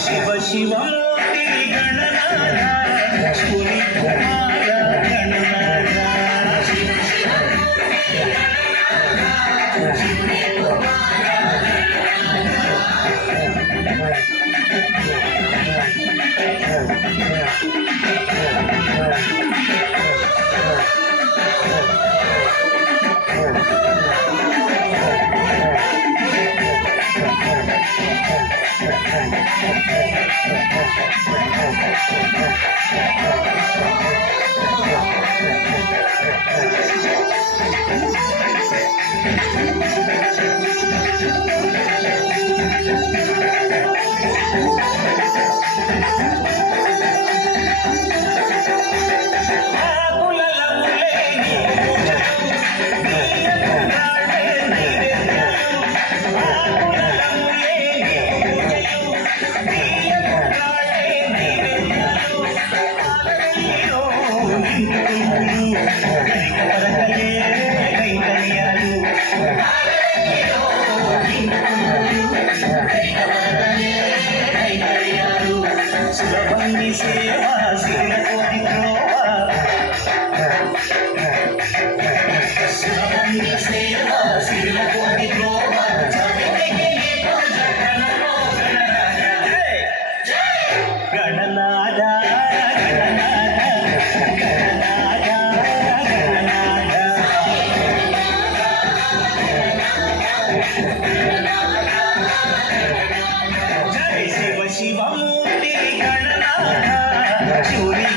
Shiv Shiv Gananath Kumar. Yeah. सेवा सीने को दिखलोवा शिवानी सेवा सीने को గణనాథ శివుని